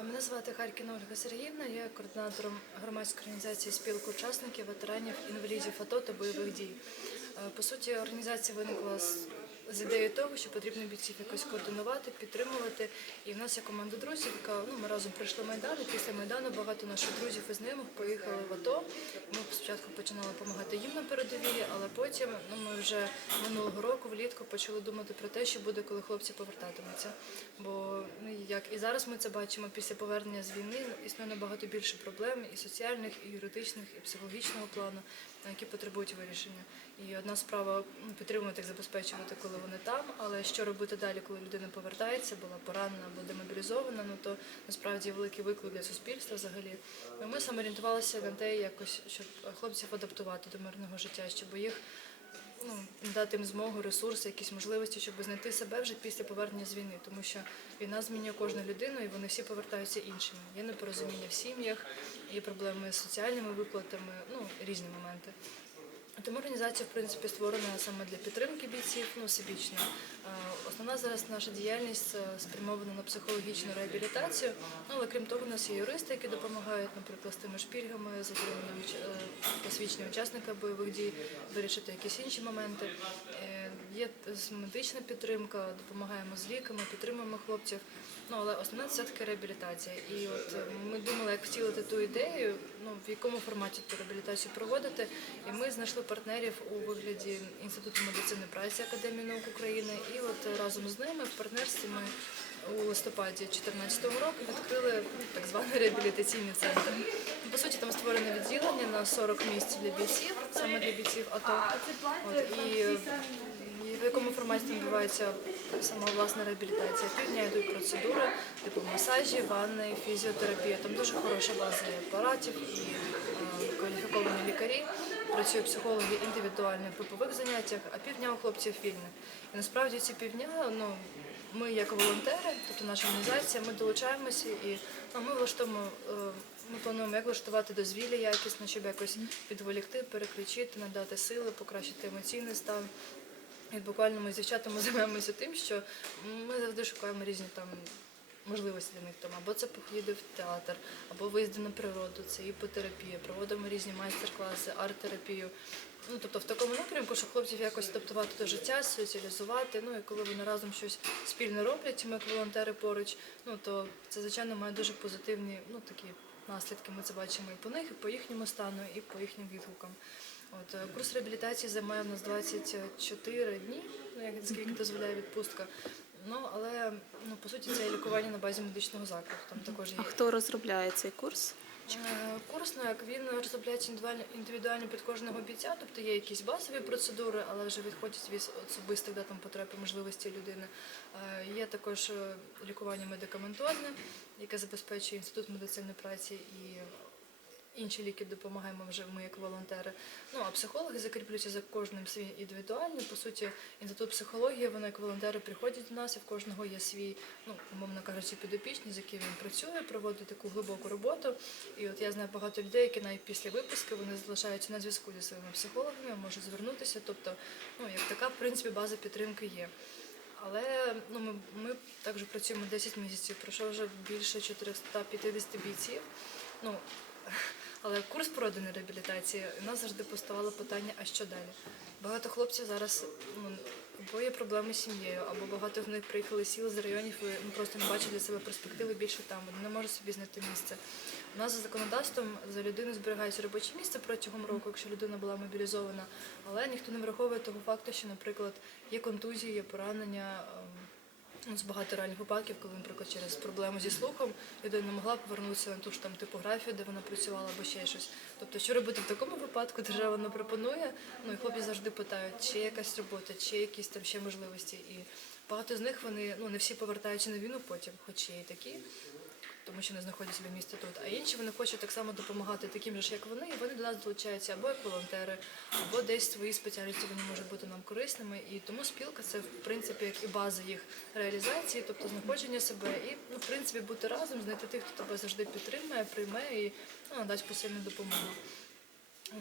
Е, Мене звати Харкіна Ольга Сергіївна, я координатором громадської організації спілки учасників, ветеранів, інвалідів АТО та бойових дій. Е, По суті, організація виникла з, з ідеєю того, що потрібно бійців якось координувати, підтримувати. І в нас є команда друзів, яка ну, ми разом пройшли Майдан, і після Майдану багато наших друзів і знайомих поїхали в АТО. Ми спочатку починали допомагати їм на передовій, але потім ну, ми вже минулого року влітку почали думати про те, що буде, коли хлопці повертатимуться. Бо ну, як і зараз ми це бачимо після повернення з війни, існує набагато більше проблем і соціальних, і юридичних, і психологічного плану, які потребують вирішення. І одна справа ну, підтримувати їх, забезпечувати, коли вони там. Але що робити далі, коли людина повертається, була поранена або демобілізована, ну то насправді великий виклик для суспільства взагалі. І ми саме орієнтувалися на те, якось щоб хлопців адаптувати до мирного життя, щоб їх ну, дати їм змогу, ресурси, якісь можливості, щоб знайти себе вже після повернення з війни, тому що війна змінює кожну людину, і вони всі повертаються іншими. Є непорозуміння в сім'ях, є проблеми з соціальними виплатами, ну різні моменти. Тому організація, в принципі, створена саме для підтримки бійців, ну, всебічно. Е, Основна зараз наша діяльність е, спрямована на психологічну реабілітацію. Ну, але крім того, у нас є юристи, які допомагають, наприклад, з тими ж пільгами, з е, посвідчення учасника бойових дій, вирішити якісь інші моменти. Є медична підтримка, допомагаємо з ліками, підтримуємо хлопців. Ну, але основне це все-таки реабілітація. І от е, ми думали, як втілити ту ідею, ну в якому форматі ту реабілітацію проводити. І ми знайшли партнерів у вигляді Інституту медицини праці Академії наук України. І от разом з ними в партнерстві ми у листопаді 2014 року відкрили ну, так званий реабілітаційний центр. Ну, По суті, там створене відділення на 40 місць для бійців, саме для бійців АТО. От, і в якому форматі відбувається сама власна реабілітація. Півдня йдуть процедури, типу масажі, ванни, фізіотерапія. Там дуже хороша база апаратів і е, кваліфіковані лікарі. Працюють психологи індивідуально в групових заняттях, а півдня у хлопців вільних. І насправді ці півдня, ну ми як волонтери, тобто наша організація, ми долучаємося і ну, ми влаштуємо. е, Ми плануємо як влаштувати дозвілля якісно, щоб якось відволікти, переключити, надати сили, покращити емоційний стан. І буквально ми з дівчатами займаємося тим, що ми завжди шукаємо різні там можливості для них там або це походи в театр, або виїзди на природу, це іпотерапія, проводимо різні майстер-класи, арт-терапію. Ну тобто в такому напрямку, щоб хлопців якось адаптувати до життя, соціалізувати. Ну і коли вони разом щось спільно роблять, ми як волонтери поруч, ну то це звичайно має дуже позитивні, ну такі наслідки. Ми це бачимо і по них, і по їхньому стану, і по їхнім відгукам. От е, курс реабілітації займає в нас 24 дні, ну як скільки дозволяє відпустка. Ну але ну по суті це лікування на базі медичного закладу. Там також є А хто розробляє цей курс? Е, Курс, ну як він розробляється індивідуально, індивідуально під кожного бійця, тобто є якісь базові процедури, але вже відходять від особистих да, там, потреб і можливості людини. Е, Є також лікування медикаментозне, яке забезпечує інститут медицини праці і інші ліки допомагаємо вже ми як волонтери. Ну а психологи закріплюються за кожним свій індивідуально. По суті, інститут психології, вони як волонтери приходять до нас, і в кожного є свій, ну умовно кажучи, підопічні, з яким він працює, проводить таку глибоку роботу. І от я знаю багато людей, які навіть після випуски вони залишаються на зв'язку зі своїми психологами, можуть звернутися. Тобто, ну як така, в принципі, база підтримки є. Але ну, ми, ми також працюємо 10 місяців, пройшло вже більше 450 бійців. Ну, але курс проданий реабілітації, в нас завжди поставало питання, а що далі? Багато хлопців зараз ну, або є проблеми з сім'єю, або багато з них приїхали з сіл з районів і ну, просто не бачать для себе перспективи більше там, вони не можуть собі знайти місце. У нас за законодавством за людину зберігається робоче місце протягом року, якщо людина була мобілізована, але ніхто не враховує того факту, що, наприклад, є контузії, є поранення. З багато реальних випадків, коли, наприклад, через проблему зі слухом людина не могла повернутися на ту ж там типографію, де вона працювала, або ще щось. Тобто, що робити в такому випадку, держава не пропонує. Ну і хлопці завжди питають, чи є якась робота, чи є якісь там ще можливості. І багато з них вони ну не всі повертаються на війну потім, хоч є і такі. Тому що не знаходять собі місце тут. А інші вони хочуть так само допомагати таким же ж, як вони, і вони до нас долучаються або як волонтери, або десь свої спеціальності вони можуть бути нам корисними. І тому спілка це в принципі як і база їх реалізації, тобто знаходження себе, і ну, в принципі бути разом, знайти тих, хто тебе завжди підтримує, прийме і ну, надасть посильну допомогу.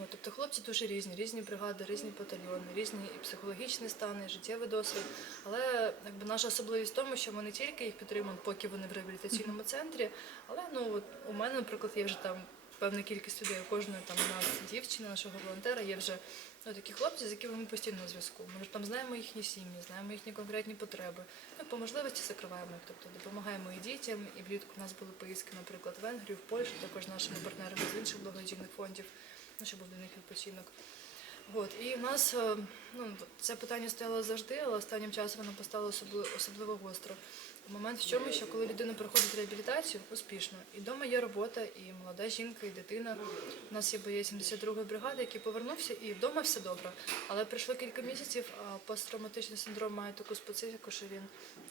От, тобто хлопці дуже різні, різні бригади, різні батальйони, різні і психологічні стани, і життєвий досвід. Але якби наша особливість в тому, що ми не тільки їх підтримуємо, поки вони в реабілітаційному центрі, але ну от у мене, наприклад, є вже там певна кількість людей. У кожної там у нас дівчини, нашого волонтера є вже ну, такі хлопці, з якими ми постійно на зв'язку. Ми ж там знаємо їхні сім'ї, знаємо їхні конкретні потреби. Ми по можливості закриваємо їх, тобто допомагаємо і дітям. І влітку у нас були поїздки, наприклад, в Венгрію, в Польщу, також нашими партнерами з інших благодійних фондів, ну, щоб був для них відпочинок. От, і в нас е, ну, це питання стояло завжди, але останнім часом воно постало особливо, особливо гостро. Момент в чому, що коли людина проходить реабілітацію успішно, і вдома є робота, і молода жінка, і дитина. У нас є боєць 72-ї бригади, який повернувся, і вдома все добре. Але пройшло кілька місяців, а посттравматичний синдром має таку специфіку, що він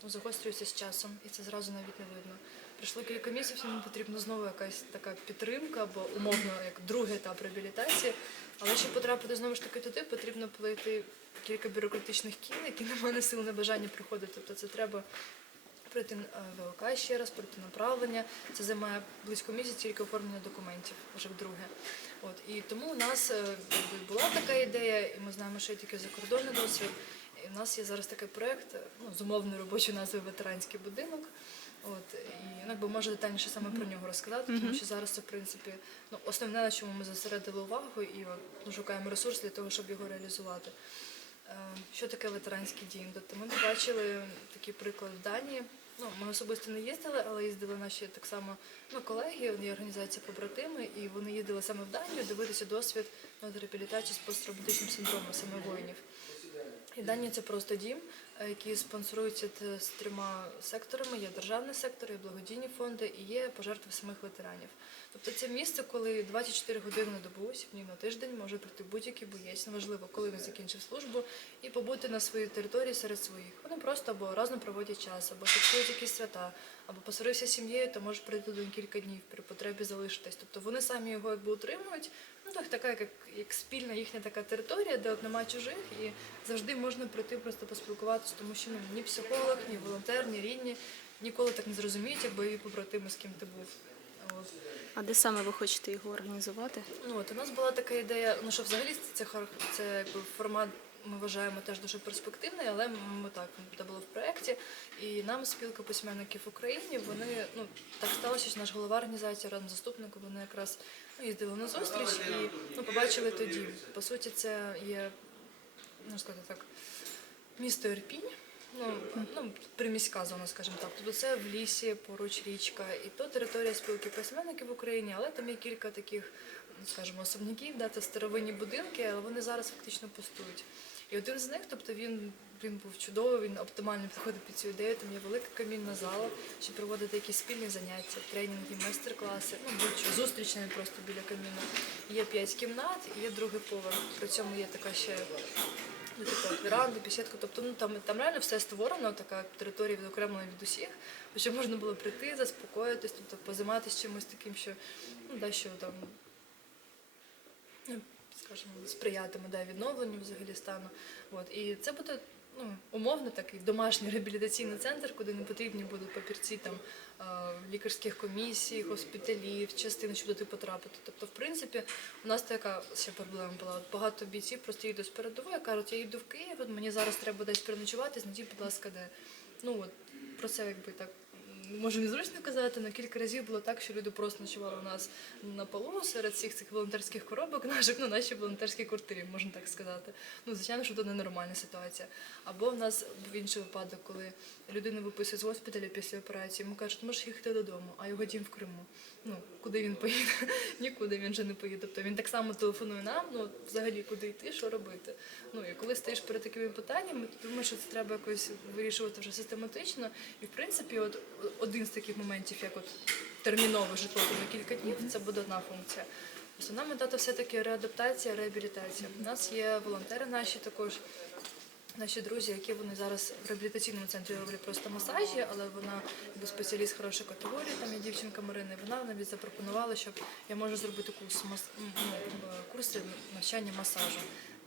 ну, загострюється з часом, і це зразу навіть не видно. Пройшло кілька місяців, йому потрібна знову якась така підтримка, або умовно як другий етап реабілітації. Але щоб потрапити знову ж таки туди, потрібно пройти кілька бюрократичних кіл, які немає сил, не бажання приходити. Тобто це треба пройти е, ВЛК ще раз, пройти направлення. Це займає близько місяця тільки оформлення документів, вже вдруге. От і тому у нас е, була така ідея, і ми знаємо, що є тільки закордонний досвід. І у нас є зараз такий проект, е, ну, з умовною робочою назвою Ветеранський будинок. От і ну, якби може детальніше саме про нього розказати, тому що зараз це в принципі ну основне, на чому ми зосередили увагу, і от, ну, шукаємо ресурс для того, щоб його реалізувати. Е, Що таке ветеранський дім? Тобто ми побачили такий приклад в Данії. Ну, ми особисто не їздили, але їздили наші так само ну, колеги, є організація побратими, і вони їздили саме в Данію дивитися досвід ну, реабілітації з посттравматичним синдромом саме воїнів. І Данія це просто дім, е, який спонсорується т- з трьома секторами: є державний сектор, є благодійні фонди і є пожертви самих ветеранів. Тобто це місце, коли 24 години на добу, 7 днів на тиждень може прийти будь-який боєць, неважливо, коли він закінчив службу, і побути на своїй території серед своїх. Вони просто або разом проводять час, або фіксують якісь свята, або посварився з сім'єю, то може прийти до кілька днів при потребі залишитись. Тобто вони самі його якби утримують. Ну так така, як, як спільна їхня така територія, де от нема чужих, і завжди можна прийти просто поспілкуватися, тому що ну, ні психолог, ні волонтер, ні рідні ніколи так не зрозуміють, як бойові побратими, з ким ти був. От. А де саме ви хочете його організувати? Ну от у нас була така ідея, ну що взагалі це це якби формат. Ми вважаємо теж дуже перспективний, але ми так це було в проєкті. І нам спілка письменників в Україні. Вони ну так сталося, що наш голова організації разом заступником вони якраз їздили на зустріч і ну, побачили тоді. По суті, це є ну сказати так, місто Ірпінь. Ну, ну, приміська зона, скажімо так. Тобто це в лісі, поруч річка, і то територія спілки письменників в Україні, але там є кілька таких, ну, скажімо, особняків, да, це старовинні будинки, але вони зараз фактично пустують. І один з них, тобто він, він був чудовий, він оптимально підходить під цю ідею. Там є велика камінна зала, щоб проводити якісь спільні заняття, тренінги, майстер-класи, ну будь-що зустрічі не просто біля каміну. Є п'ять кімнат і є другий поверх. При цьому є така ще ну, типу, от веранда, бесідка. Тобто ну, там, там реально все створено, така територія відокремлена від усіх, щоб можна було прийти, заспокоїтись, тобто позайматися чимось таким, що ну, дещо там, ну, скажімо, сприятиме да, відновленню взагалі стану. От. І це буде ну, умовно такий домашній реабілітаційний центр, куди не потрібні будуть папірці там е, лікарських комісій, госпіталів, частин, щоб туди потрапити. Тобто, в принципі, у нас така ще проблема була. От багато бійців просто їдуть з передової, кажуть, я їду в Київ, от мені зараз треба десь переночувати, знайдіть, будь ласка, де. Ну от про це якби так. Може незручно казати, але кілька разів було так, що люди просто ночували у нас на полу серед всіх цих волонтерських коробок наших, ну наші волонтерські квартирі, можна так сказати. Ну, звичайно, що це ненормальна ситуація. Або в нас був інший випадок, коли людину виписують з госпіталя після операції, йому кажуть, можеш їхати додому, а його дім в Криму. Ну, куди він поїде? Нікуди він вже не поїде. Тобто він так само телефонує нам, ну взагалі куди йти, що робити. Ну і коли стоїш перед такими питаннями, ти думаєш, що це треба якось вирішувати вже систематично. І в принципі, от один з таких моментів, як от термінове житло на кілька днів, це буде одна функція. Основна мета то все-таки реадаптація, реабілітація. У нас є волонтери наші також. Наші друзі, які вони зараз в реабілітаційному центрі роблять просто масажі, але вона якби спеціаліст хорошої категорії, там є дівчинка Марина, і вона навіть запропонувала, щоб я можу зробити курс мас... ну, е, курси навчання масажу.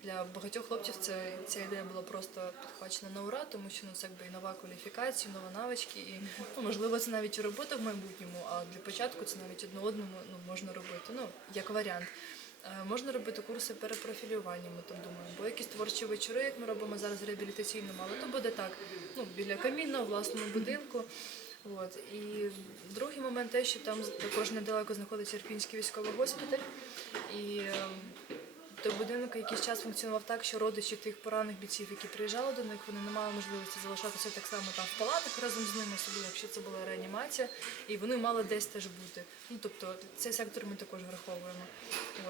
Для багатьох хлопців це, ця ідея була просто підхвачена на ура, тому що ну, це якби і нова кваліфікація, нова навички, і ну, можливо це навіть робота в майбутньому, а для початку це навіть одне одному ну, можна робити, ну, як варіант. Е, Можна робити курси перепрофілювання, ми там думаємо, бо якісь творчі вечори, як ми робимо зараз в реабілітаційному, але то буде так, ну, біля каміна, у власному будинку. От. І другий момент те, що там також недалеко знаходиться Ірпінський військовий госпіталь. І той будинок якийсь час функціонував так, що родичі тих поранених бійців, які приїжджали до них, вони не мали можливості залишатися так само там в палатах разом з ними, особливо якщо це була реанімація, і вони мали десь теж бути. Ну тобто цей сектор ми також враховуємо.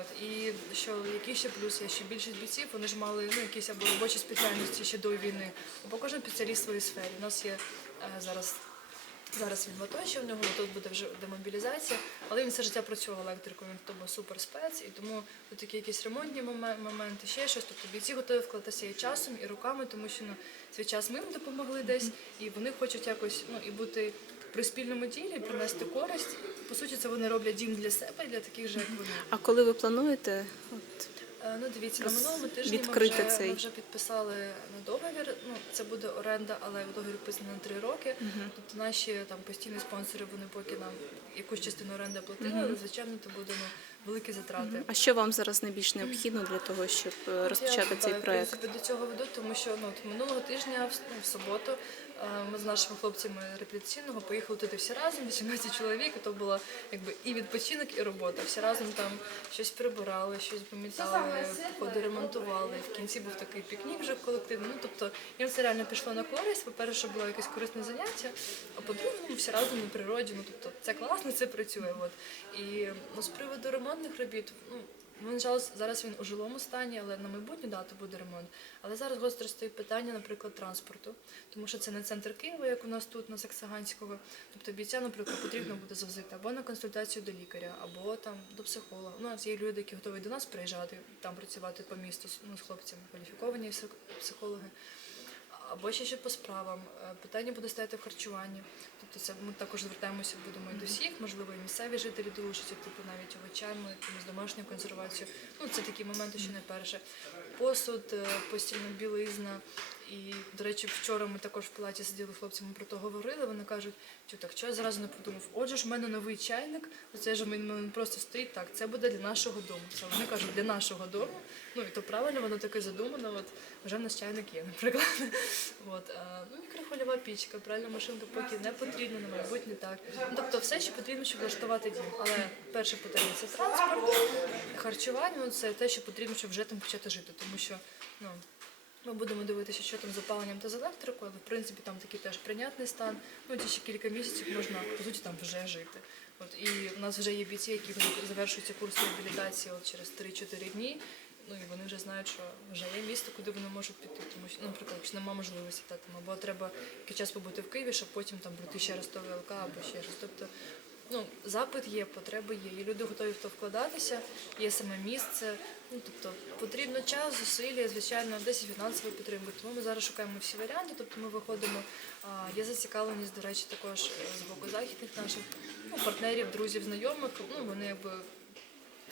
От і що який ще плюс є, що більшість бійців вони ж мали ну якісь або робочі спеціальності ще до війни, або кожен спеціаліст в своїй сфері. У нас є е, зараз. Зараз він в АТО, в нього тут буде вже демобілізація, але він все життя працював електрикою, він в тому супер спец, і тому тут такі якісь ремонтні моменти, ще щось. Тобто бійці готові вкладатися і часом, і руками, тому що ну, свій час ми їм допомогли десь, і вони хочуть якось ну і бути при спільному ділі, принести користь. По суті, це вони роблять дім для себе для таких же, як вони. А коли ви плануєте? От, Ну, дивіться, на минулому тижні ми вже, цей. ми вже підписали на договір. Ну, це буде оренда, але договір підписаний на три роки. Тобто наші там постійні спонсори, вони поки нам якусь частину оренди платили, але звичайно, то буде ну, великі затрати. а що вам зараз найбільш необхідно для того, щоб е, розпочати Я, цей проект? принципі, до цього веду, тому що ну, от минулого тижня, в, ну, в суботу, е, ми з нашими хлопцями реабілітаційного поїхали туди всі разом, 18 чоловік, і то було якби і відпочинок, і робота. Всі разом там щось прибирали, щось помітали, походи ремонтували. В кінці був такий пікнік вже колективний. Ну тобто їм це реально пішло на користь. По-перше, було якесь корисне заняття, а по-друге, всі разом на природі. Ну тобто це класно, це працює. От. І ну, з приводу ремонтних робіт, ну він зараз, зараз він у жилому стані, але на майбутню дату буде ремонт. Але зараз гостро стоїть питання, наприклад, транспорту, тому що це не центр Києва, як у нас тут, на Саксаганського. Тобто бійця, наприклад, потрібно буде завзити або на консультацію до лікаря, або там до психолога. Ну, У нас є люди, які готові до нас приїжджати, там працювати по місту ну, з хлопцями, кваліфіковані психологи. Або ще ще по справам. Е, Питання буде стояти в харчуванні. Тобто це ми також звертаємося, будемо і до всіх, можливо, і місцеві жителі долучаться, типу навіть овочами, якимось домашню консервацію. Ну, це такі моменти, що не перше. Посуд, е, постільна білизна. І, до речі, вчора ми також в палаті сиділи хлопцями про то говорили. Вони кажуть, що так, що я зразу не подумав. Отже ж, в мене новий чайник, оце ж він просто стоїть так. Це буде для нашого дому. Це вони кажуть для нашого дому. Ну і то правильно, воно таке задумано. От вже в нас чайник є, наприклад. От е, ну, мікрохвильова пічка, пральна машинка поки не потрібна, на майбутнє так. Ну тобто все, що потрібно, щоб влаштувати дім. Але перше питання це транспорт, харчування. Ну це те, що потрібно, щоб вже там почати жити, тому що ну. Ми будемо дивитися, що там з опаленням та з електрикою, але в принципі там такий теж прийнятний стан. Ну, ті ще кілька місяців можна по суті там вже жити. От і у нас вже є бійці, які завершуються курс реабілітації от через 3-4 дні. Ну і вони вже знають, що вже є місто, куди вони можуть піти. Тому що, ну, наприклад, якщо немає можливості та там, або треба якийсь час побути в Києві, щоб потім там пройти ще раз до ВЛК або ще раз. Тобто ну, запит є, потреби є, і люди готові в то вкладатися, є саме місце. Ну, тобто потрібно час, зусилля, звичайно, десь і фінансову підтримку. Тому ми зараз шукаємо всі варіанти. Тобто ми виходимо. Є зацікавленість, до речі, також е, з боку західних наших ну, партнерів, друзів, знайомих. Ну, вони якби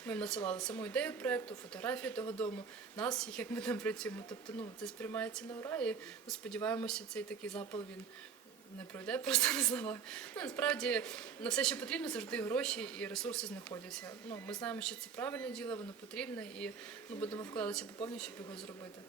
ми надсилали саму ідею проекту, фотографію того дому, нас, їх, як ми там працюємо. Тобто, ну це сприймається на ура, і ну, сподіваємося, цей такий запал він не пройде просто на словах. Ну насправді на все, що потрібно, завжди гроші і ресурси знаходяться. Ну ми знаємо, що це правильне діло, воно потрібне, і ми будемо вкладатися по повні, щоб його зробити.